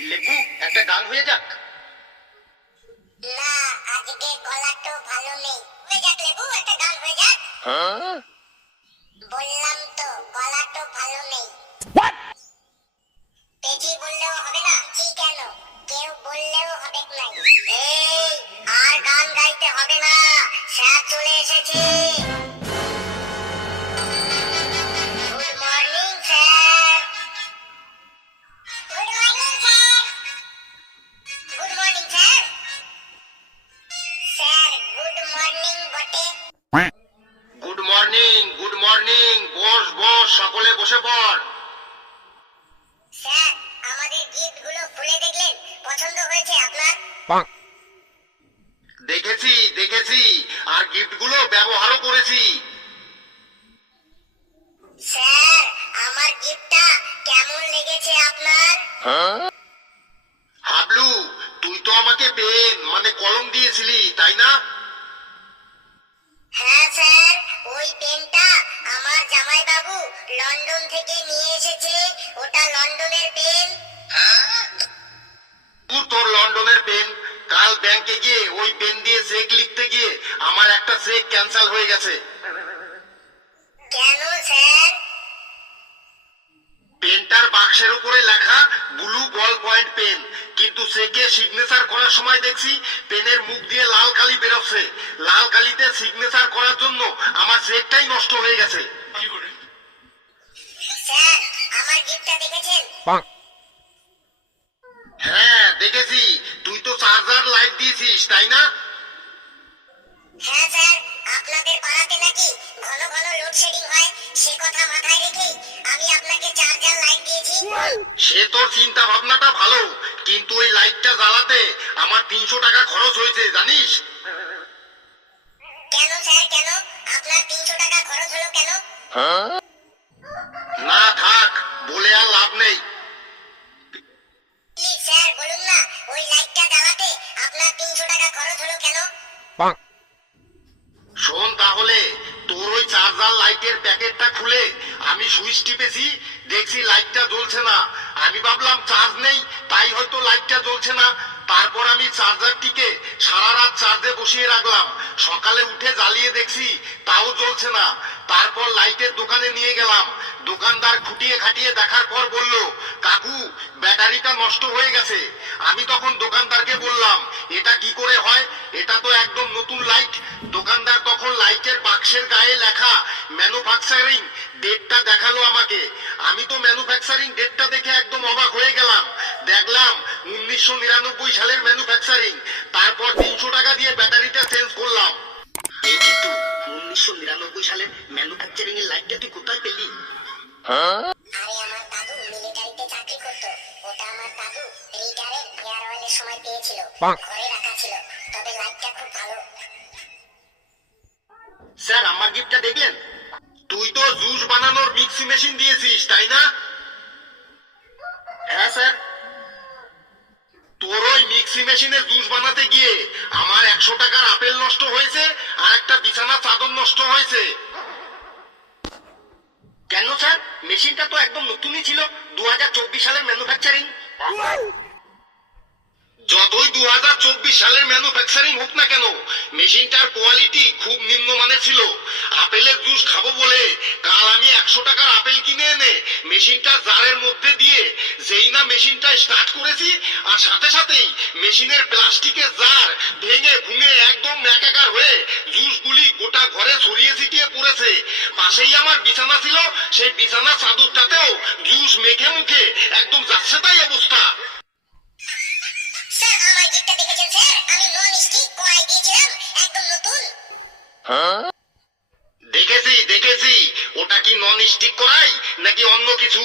লেবু একটা গান হয়ে যাক না আজকে গলাটা ভালো নেই হয়ে যাক লেবু একটা গান হয়ে যাক বললাম হয়ে গেছে। কেন স্যার? পেনটার বাক্সের উপরে লেখা ব্লু বল পয়েন্ট পেন কিন্তু চেকে সিগনেচার করার সময় দেখছি পেনের মুখ দিয়ে লাল কালি বেরোচ্ছে। লাল কালিতে সিগনেচার করার জন্য আমার চেকটাই নষ্ট হয়ে গেছে। স্যার আমার গিফটটা দেখেছেন? হ্যাঁ দেখেছি। তুই তো চার্জার লাইট দিয়েছিস তাই না? হ্যাঁ স্যার। আপনাদের পাড়াতে নাকি ঘন ঘন লোডশেডিং হয় সে কথা মাথায় রেখেই আমি আপনাকে চার্জার লাইট দিয়েছি। সে তোর চিন্তা ভাবনাটা ভালো কিন্তু ওই লাইটটা জ্বালাতে আমার তিনশো টাকা খরচ হয়েছে জানিস? কেন স্যার কেন? আপনার তিনশো টাকা খরচ হলো কেন? জ্বলছে না। তারপর আমি চার্জারটিকে সারা রাত চার্জে বসিয়ে রাখলাম। সকালে উঠে জ্বালিয়ে দেখছি তাও জ্বলছে না। তারপর লাইটের দোকানে নিয়ে গেলাম। দোকানদার খুঁটিয়ে খাটিয়ে দেখার পর বলল, কাকু, ব্যাটারিটা নষ্ট হয়ে গেছে। আমি তখন দোকানদারকে বললাম, এটা কি করে হয়? এটা তো একদম নতুন লাইট। দোকানদার তখন লাইটের বাক্সের গায়ে লেখা, ম্যানুফ্যাকচারিং ডেটটা দেখাল আমাকে। আমি তো ম্যানুফ্যাকচারিং ডেটটা দেখে একদম অবাক হয়ে গেলাম। দেখলাম উনিশশো নিরানব্বই সালের ম্যানুফ্যাকচারিং। তারপর তিনশো টাকা দিয়ে ব্যাটারিটা চেঞ্জ করলাম। এই কিন্তু উনিশশো নিরানব্বই সালের ম্যানুফ্যাকচারিং এর লাইনটা তুই কোথায় পেলি? আরে আমার দাদু মিলিটারিতে চাকরি করতো ওটা আমার দাদু রিটায়ারের ফেয়ারওয়েলের সময় পেয়েছিল ঘরে রাখা ছিল তবে লাইটটা খুব ভালো স্যার আমার গিফটটা দেখলেন? তুই তো জুস বানানোর মিক্সি মেশিন দিয়েছিস তাই না? হয়েছে। কেন স্যার? মেশিনটা তো একদম নতুনই ছিল। দু হাজার চব্বিশ সালের ম্যানুফ্যাকচারিং যতই দু সালের ম্যানুফ্যাকচারিং হোক না কেন, মেশিনটার কোয়ালিটি খুব নিম্নমানের ছিল। আপেলের জুস খাব বলে কাল আমি একশো টাকার আপেল কিনে এনে মেশিনটা জারের মধ্যে দিয়ে যেই না মেশিনটা স্টার্ট করেছি, আর সাথে সাথেই মেশিনের প্লাস্টিকের জার ভেঙে ভুঙে একদম একাকার হয়ে জুসগুলি গোটা ঘরে ছড়িয়ে ছিটিয়ে পড়েছে। পাশেই আমার বিছানা ছিল, সেই বিছানা চাদরটাতেও জুস মেখে মুখে একদম যাচ্ছে তাই অবস্থা। দেখেছি দেখেছি। ওটা কি নন স্টিক করাই নাকি অন্য কিছু?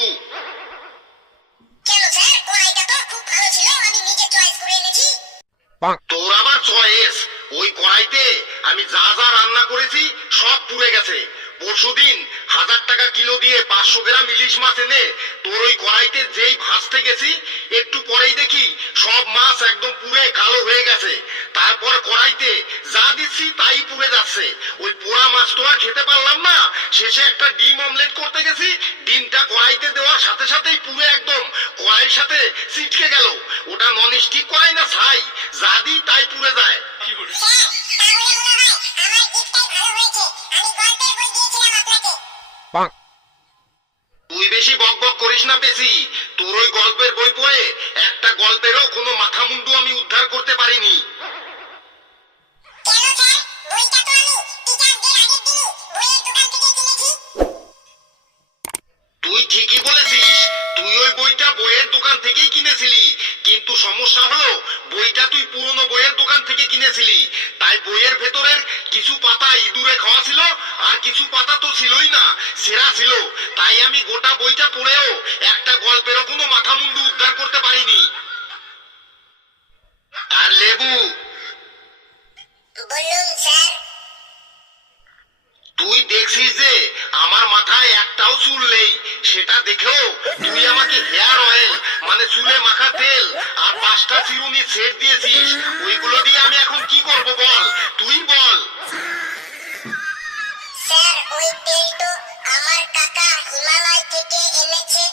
কেন স্যার? কড়াইটা তো খুব ভালো ছিল আমি নিজে চয়েস করে এনেছি। তোর আবার চয়েস ওই কড়াইতে আমি যা যা রান্না করেছি সব পুড়ে গেছে। পরশুদিন হাজার টাকা কিলো দিয়ে পাঁচশো গ্রাম ইলিশ মাছ এনে তোর ওই কড়াইতে যেই ভাজতে গেছি একটু পরেই দেখি সব মাছ একদম পুড়ে কালো হয়ে গেছে। তারপর কড়াইতে যা দিচ্ছি তাই পুড়ে যাচ্ছে। ওই পোড়া মাছ তো আর খেতে পারলাম না। শেষে একটা ডিম অমলেট করতে গেছি। ডিমটা কড়াইতে দেওয়ার সাথে সাথেই পুড়ে একদম। কড়াইয়ের সাথে ছিটকে গেল। ওটা নন স্টিক কড়াই না ছাই। যা দিই তাই পুড়ে যায়। স্যার তাহলে মনে হয় আমার গিফটটাই ভালো হয়েছে। আমি গল্পের বই দিয়েছিলাম আপনাকে। তুই বেশি বক বক করিস না বেশি তোর ওই গল্পের বই পড়ে একটা গল্পেরও কোনো মাথা মুন্ডু আমি উদ্ধার করতে পারিনি। থেকে কিনেছিলি। তাই বইয়ের ভেতরের কিছু পাতা ইঁদুরে খাওয়া ছিল আর কিছু পাতা তো ছিলই না সেরা ছিল। তাই আমি গোটা বইটা পড়েও একটা গল্পেরও কোনো মাথা মুন্ডু উদ্ধার করতে পারিনি। আর লেবু? বলুন স্যার। তুই দেখছিস যে আমার মাথায় একটাও চুল নেই সেটা দেখেও তুই আমাকে হেয়ার অয়েল মানে চুলে মাখা তেল আর পাঁচটা চিরুনি সেট দিয়েছিস। ওইগুলো দিয়ে আমি এখন কি করব বল? তুই বল। স্যার ওই তেল তো আমার কাকা হিমালয় থেকে এনেছে।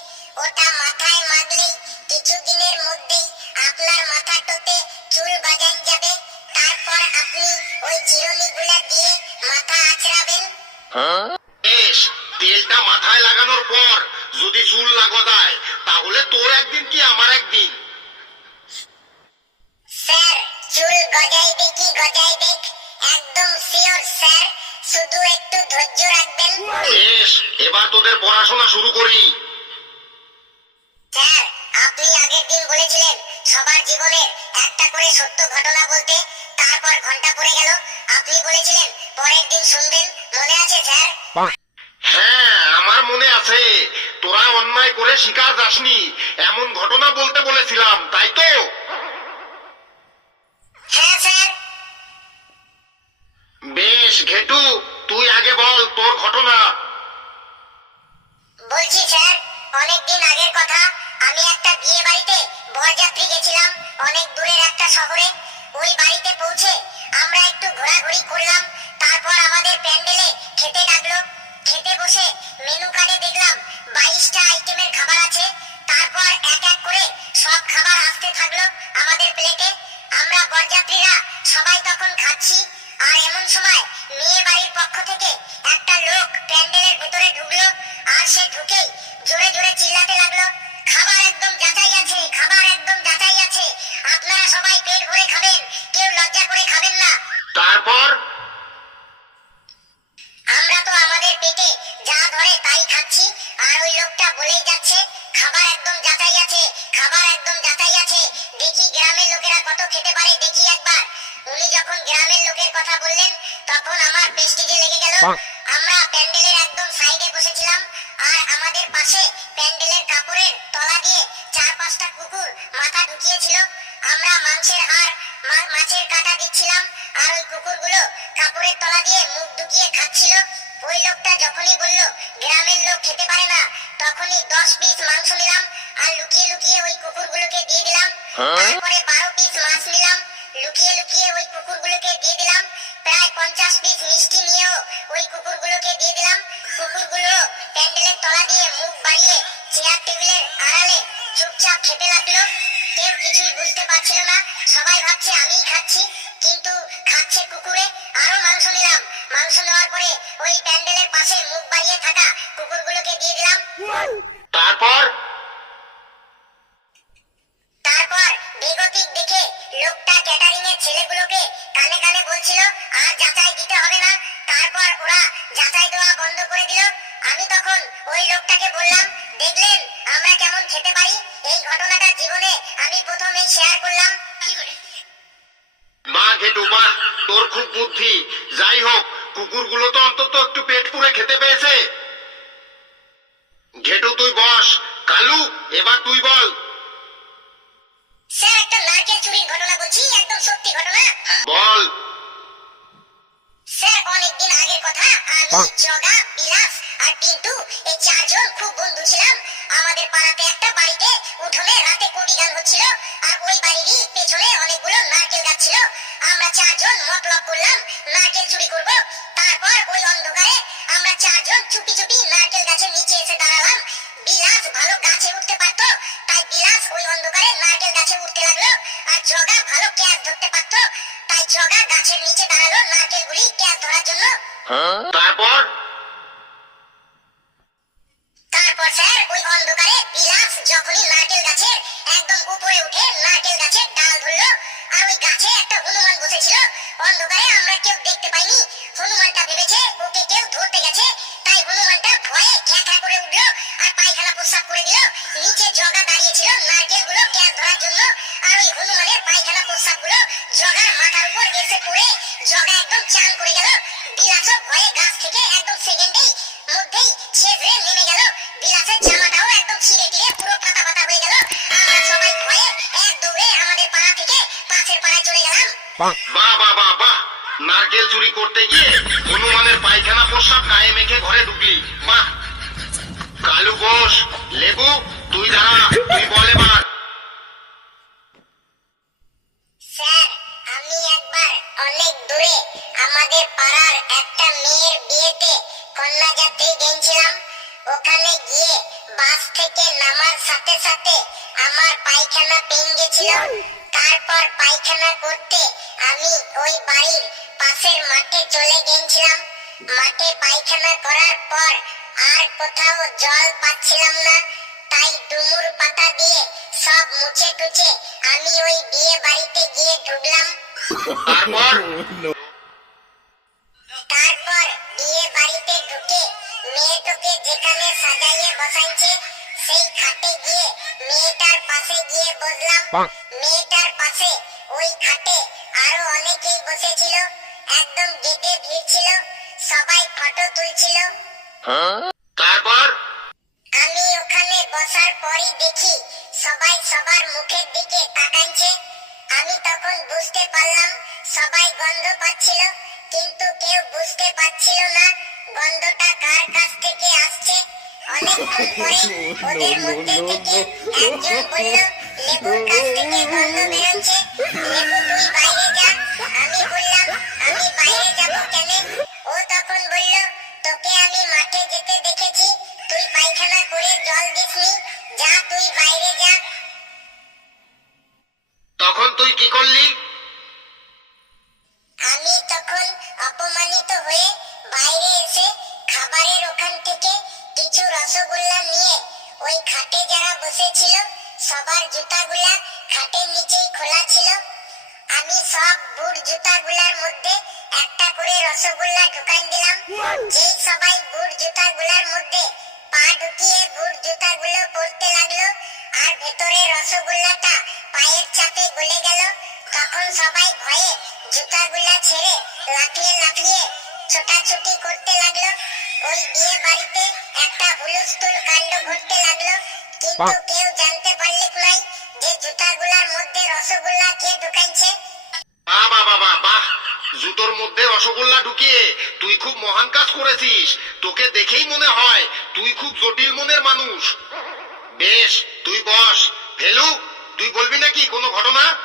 ওটা মাথায় মাখলেই কিছুদিনের মধ্যেই আপনার মাথাটোতে চুল গজান যাবে। তারপর আপনি ওই চিরুনিগুলা দিয়ে মাথা আঁচড়াবেন। বেশ তেলটা মাথায় লাগানোর পর যদি চুল না গজায় তাহলে তোর একদিন কি আমার একদিন? স্যার চুল গজাইবে কি গজাইবে একদম শিওর স্যার। শুধু একটু ধৈর্য রাখবেন। বেশ এবার তোদের পড়াশোনা শুরু করি। স্যার আপনি আগের দিন বলেছিলেন সবার জীবনের একটা করে সত্য ঘটনা বলতে তারপর ঘণ্টা পড়ে গেল। আপনি বলেছিলেন পরের দিন শুনবেন। মনে আছে স্যার? হ্যাঁ মনে আছে? তোরা অন্যায় করে শিকার যাসনি। এমন ঘটনা বলতে বলেছিলাম তাই তো? হ্যাঁ বেশ ঘেটু তুই আগে বল তোর ঘটনা। বলছি স্যার অনেকদিন আগের কথা। আমি একটা বিয়ে বাড়িতে বরযাত্রী গেছিলাম অনেক দূরের একটা শহরে। ওই বাড়িতে পৌঁছে আমরা একটু ঘোরাঘুরি করলাম তারপর আমাদের প্যান্ডেলে খেতে ডাকলো খেতে বসে মেনু কার্ডে দেখলাম বাইশটা আইটেমের খাবার আছে। তারপর এক এক করে সব খাবার আসতে থাকল আমাদের প্লেটে আমরা বরযাত্রীরা সবাই তখন খাচ্ছি। আর এমন সময় মেয়ে বাড়ির পক্ষ থেকে একটা লোক প্যান্ডেলের ভেতরে ঢুকলো। আর সে ঢুকেই জোরে জোরে চিল্লাতে লাগল, খাবার একদম যাচাই আছে, খাবার একদম যাচাই আছে। আপনারা সবাই পেট ভরে খাবেন, কেউ লজ্জা করে খাবেন না। তারপর খাচ্ছি আর ওই লোকটা বলেই যাচ্ছে খাবার একদম যাচাই আছে খাবার একদম যাচাই আছে। দেখি গ্রামের লোকেরা কত খেতে পারে দেখি একবার। উনি যখন গ্রামের লোকের কথা বললেন তখন আমার পেস্টিজে লেগে গেল। আমরা প্যান্ডেলের একদম সাইডে বসেছিলাম আর আমাদের পাশে প্যান্ডেলের কাপড়ের তলা দিয়ে চার পাঁচটা কুকুর মাথা ঢুকিয়েছিল। আমরা মাংসের হাড় মাছের কাটা দিচ্ছিলাম আর ওই কুকুরগুলো কাপড়ের তলা দিয়ে মুখ ঢুকিয়ে খাচ্ছিল। ওই লোকটা যখনই বলল গ্রামের লোক খেতে পারে না তখনই দশ পিস মাংস নিলাম আর লুকিয়ে লুকিয়ে ওই কুকুরগুলোকে দিয়ে দিলাম। তারপরে বারো পিস মাছ নিলাম লুকিয়ে লুকিয়ে ওই কুকুরগুলোকে দিয়ে দিলাম। প্রায় পঞ্চাশ পিস মিষ্টি নিয়েও ওই কুকুরগুলোকে দিয়ে দিলাম। কুকুরগুলো প্যান্ডেলের তলা দিয়ে মুখ বাড়িয়ে চেয়ার টেবিলের আড়ালে চুপচাপ খেতে লাগল। কেউ কিছুই বুঝতে পারছিল না। সবাই ভাবছে আমিই খাচ্ছি। কিন্তু খাচ্ছে কুকুরে আরও মাংস নিলাম। মাংস নেওয়ার পরে ওই প্যান্ডেলের পাশে মুখ বাড়িয়ে থাকা কুকুরগুলোকে দিয়ে দিলাম। তারপর? তারপর বেগতিক দেখে লোকটা ক্যাটারিং এর ছেলেগুলোকে কানে কানে বলছিল আর যাচাই দিতে হবে না। তারপর ওরা যাচাই দেওয়া বন্ধ করে দিল। আমি তখন ওই লোকটাকে বললাম দেখলেন আমরা কেমন খেতে পারি? এই ঘটনাটা জীবনে আমি প্রথমেই শেয়ার করলাম। বাহ ঘেটু বাহ তোর খুব বুদ্ধি। যাই হোক কুকুরগুলো তো অন্তত একটু পেট পুরে খেতে পেয়েছে। ঘেটু তুই বস। কালু এবার তুই বল। স্যার একটা নারকেল চুরির ঘটনা বলছি একদম সত্যি ঘটনা। বল। স্যার অনেকদিন আগের কথা আমি জগা বিলাস আর পিন্টু এই চারজন খুব বন্ধু ছিলাম। অন্ধকারে আমরা কেউ দেখতে পাইনি। হনুমানটা ভেবেছে ওকে কেউ ধরতে গেছে। তাই হনুমানটা ভয়ে খ্যাঁকা করে উঠল আর পায়খানা প্রস্রাব করে দিল। নিচে জগা দাঁড়িয়েছিল নারকেলগুলো ক্যাচ ধরার জন্য। আর ওই হনুমানের পায়খানা প্রস্রাবগুলো বাহ বাহ বাহ বাহ নারকেল চুরি করতে গিয়ে হনুমানের পায়খানা প্রস্রাব গায়ে মেখে ঘরে ঢুকলি। বাহ। কালু ঘোষ লেবু তুই দাঁড়া তুই বল এবার। স্যার আমি একবার অনেক দূরে আমাদের একটা মেয়ের বিয়েতে কন্যা যাত্রী গেছিলাম ওখানে গিয়ে বাস থেকে নামার সাথে সাথে আমার পায়খানা পেয়ে গেছিল। তারপর পায়খানা করতে আমি ওই বাড়ির পাশের মাঠে চলে গেছিলাম। মাঠে পায়খানা করার পর আর কোথাও জল পাচ্ছিলাম না। তাই ডুমুর পাতা দিয়ে সব মুছে টুছে আমি ওই বিয়ে বাড়িতে গিয়ে ঢুকলাম। তারপর? তারপর বিয়ে বাড়িতে ঢুকে মেয়েটাকে যেখানে সাজাইয়ে বসাইছে সেই খাটে গিয়ে মেয়েটার পাশে গিয়ে বসলাম। পাশে ওই খাটে আরও অনেকেই বসেছিল। একদম গেটে ভিড় ছিল। সবাই ফটো তুলছিল। তারপর? আমি ওখানে বসার পরই দেখি সবাই সবার মুখের দিকে তাকাইছে। আমি তখন বুঝতে পারলাম সবাই গন্ধ পাচ্ছিল কিন্তু কেউ বুঝতে পারছিল না গন্ধটা কার কাছ থেকে আসছে। অনেকক্ষণ পরে ওদের মধ্যে থেকে একজন বলল লেবুর কাছ থেকে গন্ধ বেরোচ্ছে। লেবু তুই রসগোল্লা ঢুকান দিলাম। যেই সবাই বুট জুতাগুলার মধ্যে পা ঢুকিয়ে বুট জুতাগুলো পড়তে লাগল আর ভেতরে রসগোল্লাটা পায়ের চাপে গলে গেল। তখন সবাই ভয়ে জুতাগুলা ছেড়ে লাফিয়ে লাফিয়ে ছোটাছুটি করতে লাগল। ওই বিয়ে বাড়িতে একটা হুলস্থুল কাণ্ড ঘটতে লাগল। কিন্তু কেউ জানতে পারলে নাই যে জুতাগুলার মধ্যে রসগোল্লা কে ঢুকাইছে। বাহ বাহ বাহ বাহ বাহ। জুতোর মধ্যে রসগোল্লা ঢুকিয়ে তুই খুব মহান কাজ করেছিস। তোকে দেখেই মনে হয় তুই খুব জটিল মনের মানুষ। বেশ, তুই বস। ফেলু তুই বলবি নাকি কোনো ঘটনা?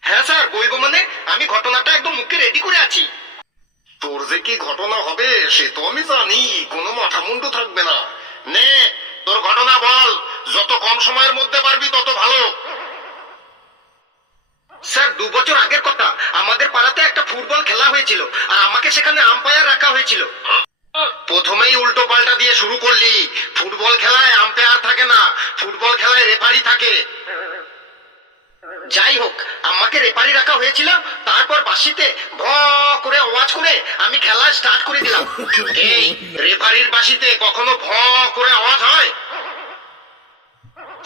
হ্যাঁ স্যার, বলব মানে আমি ঘটনাটা একদম মুখে রেডি করে আছি। তোর যে কি ঘটনা হবে সে তো আমি জানি, কোনো মাথা মুন্ডু থাকবে না। নে, তোর ঘটনা বল। যত কম সময়ের মধ্যে পারবি তত ভালো। স্যার দু বছর আগের কথা। আমাদের পাড়াতে একটা ফুটবল খেলা হয়েছিল আর আমাকে সেখানে আম্পায়ার রাখা হয়েছিল। প্রথমেই উল্টো পাল্টা দিয়ে শুরু করলি। ফুটবল খেলায় আম্পায়ার থাকে না ফুটবল খেলায় রেফারি থাকে। যাই হোক আমাকে রেফারি রাখা হয়েছিল তারপর বাসিতে ভ করে আওয়াজ করে আমি খেলা স্টার্ট করে দিলাম। এই রেফারির বাসিতে কখনো ভ করে আওয়াজ হয়?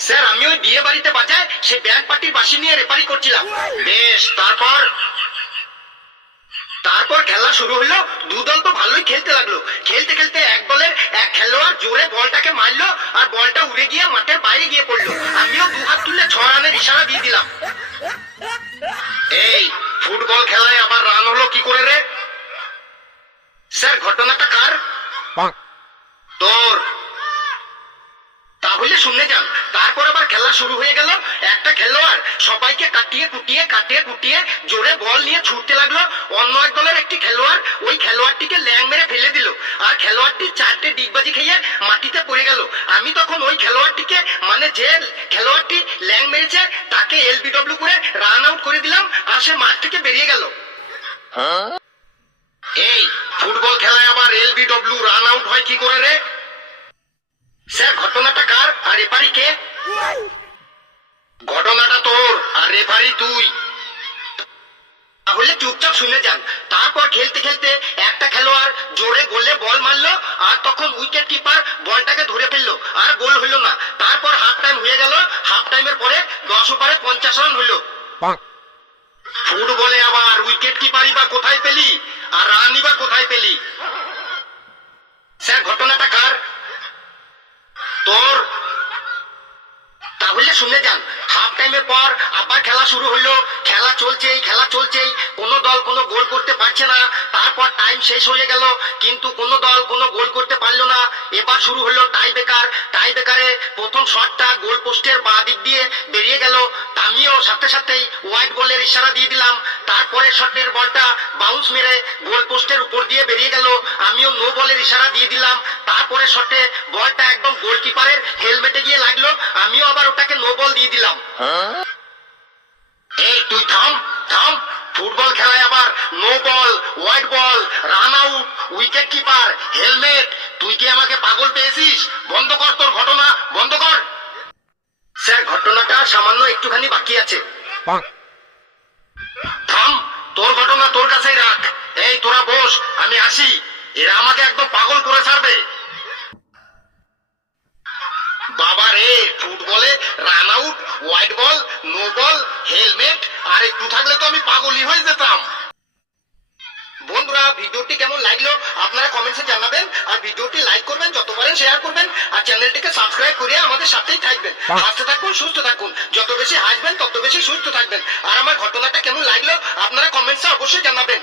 স্যার আমি ওই বিয়ে বাড়িতে বাজায় সে ব্যান্ড পার্টির বাসি নিয়ে রেফারি করছিলাম। বেশ তারপর? তারপর খেলা শুরু হলো দু দল তো ভালোই খেলতে লাগল। খেলতে খেলতে এক দলের এক খেলোয়াড় জোরে বলটাকে মারলো আর বলটা উড়ে গিয়ে মাঠের বাইরে গিয়ে পড়ল। আমিও দু হাত তুলে ছ রানের ইশারা দিয়ে দিলাম। এই ফুটবল খেলায় আবার রান হলো কি করে রে? স্যার ঘটনাটা কার? তোর। খেলা শুরু হয়ে গেল। একটা খেলোয়াড় সবাইকে কাটিয়ে কুটিয়ে কাটিয়ে কুটিয়ে জোরে বল নিয়ে ছুটতে লাগল। অন্য এক দলের একটি খেলোয়াড় ওই খেলোয়াড়টিকে ল্যাং মেরে ফেলে দিল। আর খেলোয়াড়টি চারটে ডিগবাজি খেয়ে মাটিতে পড়ে গেল। আমি তখন ওই খেলোয়াড়টিকে মানে যে খেলোয়াড়টি ল্যাং মেরেছে তাকে এলবিডব্লিউ করে রান আউট করে দিলাম আর সে মাঠ থেকে বেরিয়ে গেল। এই ফুটবল খেলায় আবার এলবিডব্লিউ রান আউট হয় কি করে রে? স্যার ঘটনাটা কার আর রেফারি কে? ঘটনাটা তোর আর রেফারি তুই। তাহলে চুপচাপ শুনে যান। তারপর খেলতে খেলতে একটা খেলোয়াড় জোরে গোলে বল মারলো আর তখন উইকেট কিপার বলটাকে ধরে ফেলল আর গোল হইল না। তারপর হাফ টাইম হয়ে গেল। হাফ টাইমের পরে দশ ওভারে পঞ্চাশ রান হইল ফুটবলে আবার উইকেট কিপারই বা কোথায় পেলি? আর রানই বা কোথায় পেলি? স্যার ঘটনাটা কার? তোর তাহলে শুনে যান হাফ টাইমের পর আবার খেলা শুরু হলো, খেলা চলছেই খেলা চলছেই, কোনো দল কোনো গোল করতে পারছে না, তারপর টাইম শেষ হয়ে গেল, কিন্তু কোনো দল কোনো গোল করতে পারল না, এবার শুরু হলো টাই বেকার টাই বেকারে প্রথম শটটা গোল পোস্টের বাঁ দিক দিয়ে বেরিয়ে গেল আমিও সাথে সাথেই হোয়াইট বলের ইশারা দিয়ে দিলাম তারপরে শটের বলটা বাউন্স মেরে গোল পোস্টের উপর দিয়ে বেরিয়ে গেল, আমিও নো বলের ইশারা দিয়ে দিলাম তারপরে শটে বলটা একদম গোলকিপারের হেলমেটে গিয়ে লাগল, আমিও আবার ওটাকে নো বল দিয়ে দিলাম। এই তুই থাম থাম। ফুটবল খেলায় আবার no ball white ball run out wicket keeper helmet. তুই কি আমাকে পাগল পেয়েছিস? বন্ধ কর তোর ঘটনা বন্ধ কর। স্যার ঘটনাটা সামান্য একটুখানি বাকি আছে। থাম তোর ঘটনা তোর কাছেই রাখ। এই তোরা বস আমি আসি। এরা আমাকে একদম পাগল করে ছাড়বে। বাবা রে ফুটবলে run out white ball no ball helmet আর একটু থাকলে তো আমি পাগলই হয়ে যেতাম। বন্ধুরা, ভিডিওটি কেমন লাগল আপনারা কমেন্টসে জানাবেন, আর ভিডিওটি লাইক করবেন যত পারেন শেয়ার করবেন, আর চ্যানেলটিকে সাবস্ক্রাইব করে আমাদের সাথেই থাকবেন। হাসতে থাকুন, সুস্থ থাকুন। যত বেশি হাসবেন, তত বেশি সুস্থ থাকবেন। আর আমার ঘটনাটা কেমন লাগল, আপনারা কমেন্টসে অবশ্যই জানাবেন।